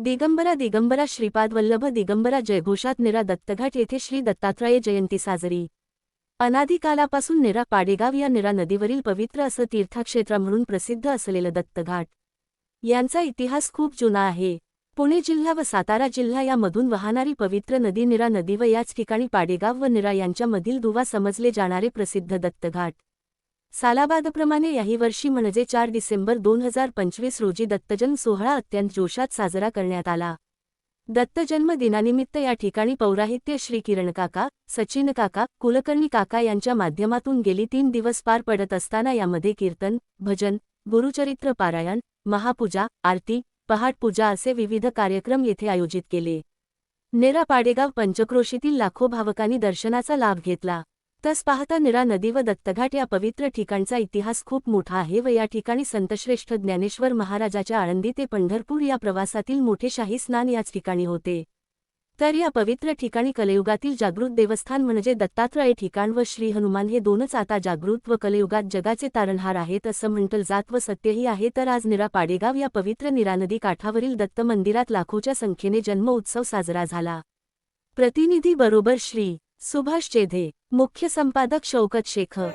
दिगंबरा दिगंबरा श्रीपाद वल्लभ दिगंबरा जयघोषात निरा दत्तघाट येथे श्री दत्तात्रय जयंती साजरी. अनादिकालापासून निरा पाडेगाव या निरा नदीवरील पवित्र असं तीर्थक्षेत्र म्हणून प्रसिद्ध असलेलं दत्तघाट. यांचा इतिहास खूप जुना आहे. पुणे जिल्हा व सातारा जिल्हा यामधून वाहणारी पवित्र नदी निरा नदी व याच ठिकाणी पाडेगाव व निरा यांच्यामधील दुवा समजले जाणारे प्रसिद्ध दत्तघाट. सालाबादप्रमाणे याही वर्षी म्हणजे चार डिसेंबर दोन हजार पंचवीस रोजी दत्तजन्म सोहळा अत्यंत जोशात साजरा करण्यात आला. दत्तजन्म दिनानिमित्त या ठिकाणी पौराहित्य श्री किरण काका सचिन काका कुलकर्णी काका यांच्या माध्यमातून गेली तीन दिवस पार पडत असताना यामध्ये कीर्तन भजन गुरुचरित्र पारायण महापूजा आरती पहाटपूजा असे विविध कार्यक्रम येथे आयोजित केले. नेरा पाडेगाव पंचक्रोशीतील लाखो भावकांनी दर्शनाचा लाभ घेतला. तस पाहता निरा नदी व दत्तघाट या पवित्र ठिकाणचा इतिहास खूप मोठा आहे व या ठिकाणी संतश्रेष्ठ ज्ञानेश्वर महाराजाच्या आळंदी ते पंढरपूर या प्रवासातील मोठे शाही स्नान याच ठिकाणी होते. तर या पवित्र ठिकाणी कलयुगातील जागृत देवस्थान म्हणजे दत्तात्रय ठिकाण व श्री हनुमान हे दोनच आता जागृत व कलयुगात जगाचे तारणहार आहेत असं म्हटलं जात व सत्यही आहे. तर आज निरा पाडेगाव या पवित्र निरानदी काठावरील दत्त मंदिरात लाखोच्या संख्येने जन्म उत्सव साजरा झाला. प्रतिनिधी बरोबर श्री. सुभाष चेधे मुख्य संपादक शौकत शेखर.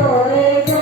Sore ka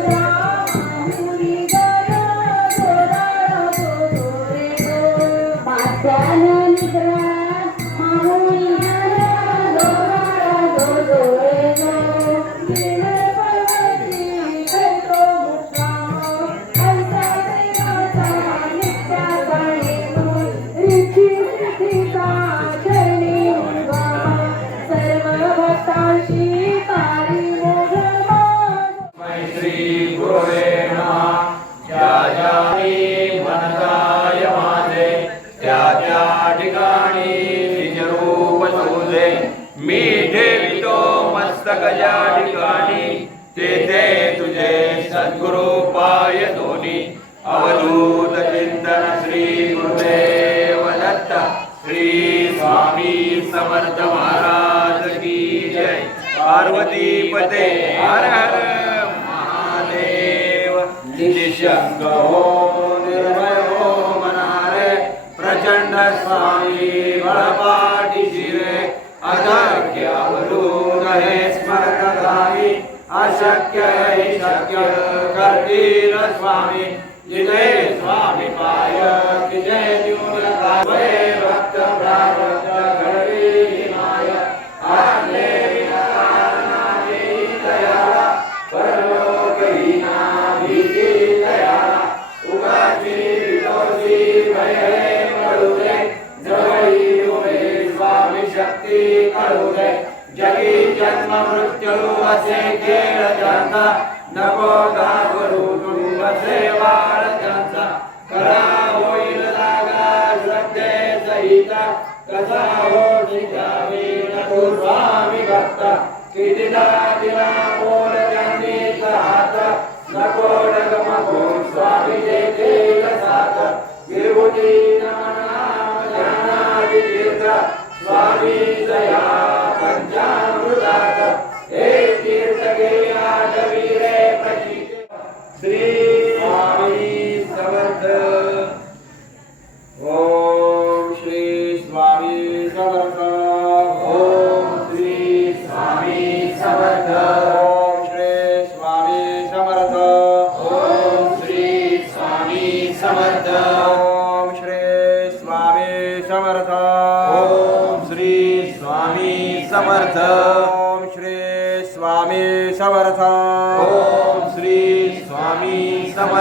रा ठिकाणी तेथे तुझे सद्गुरु पाय दोन्ही. अवधूत चिंतन श्री गुरुदेव दत्त श्री स्वामी समर्थ महाराज की जय. पार्वती पते हर हर महादेव. निशंक हो निर्भय हो मनारे प्रचंड स्वामी बळपाठीशी अशक्य गुरुरहे स्मरणाई अशक्य शक्य करतील स्वामी। जिने स्वामी पाय किजे न्यूनता वै भक्त प्राण स्वामी जया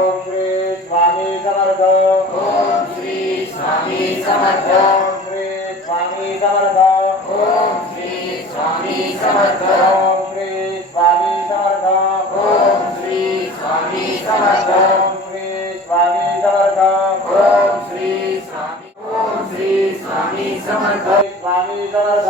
ओम श्री स्वामी समर्थ। ओम श्री स्वामी समर्थ। ओम श्री स्वामी समर्थ। ओम श्री स्वामी समर्थ। ओम श्री स्वामी समर्थ। ओम श्री स्वामी समर्थ। ओम श्री स्वामी समर्थ। ओम श्री स्वामी ओम श्री स्वामी समर्थ। स्वामी समर्थ।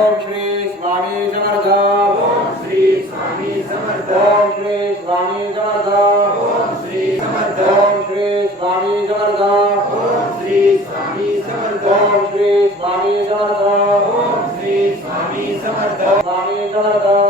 ओम श्री स्वामी समर्थ ओम श्री स्वामी समर्थ ओम श्री स्वामी समर्थ ओम श्री समर्थ ओम श्री स्वामी समर्थ ओम श्री स्वामी समर्थ ओम श्री स्वामी समर्थ ओम श्री स्वामी समर्थ स्वामी समर्थ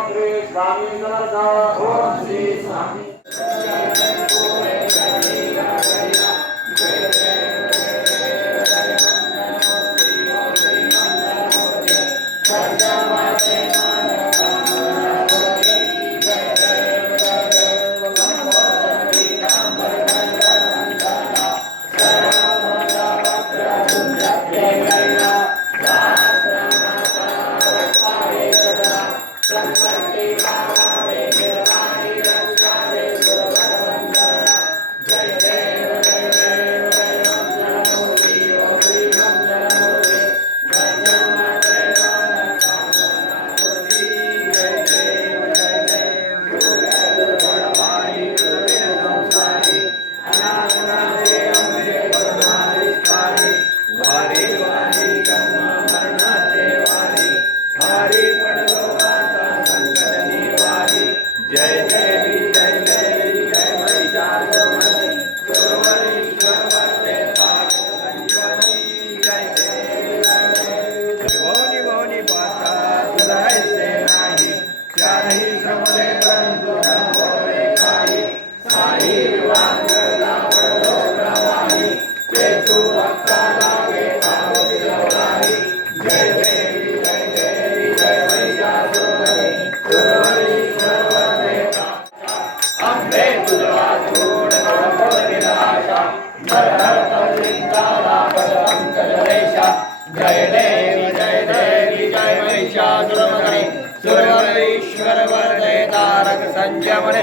ईश्वर वरदे तारक संजमन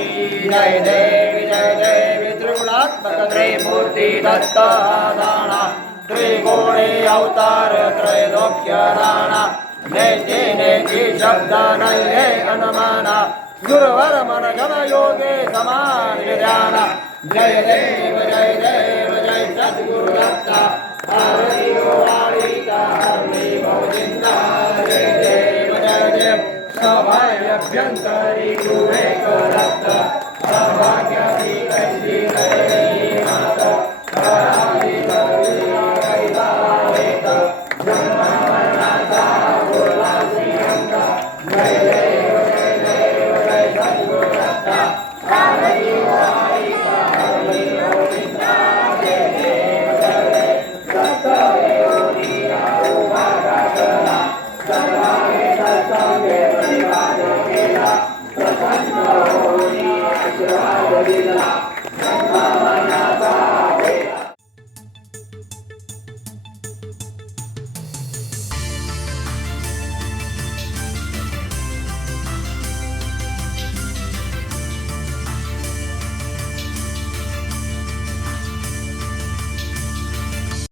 जय देवी जय देवी त्रिगुणात्मक त्रिमूर्ती दत्त दाणा त्रिगुणे अवतार त्रैलोक्य राणा। नेते नेती शब्द नये अनुमाना गुरुवर मन गण योगे समान ज्ञाना जय देव जय देव जय सद्गुरुदत्ता। भारती हो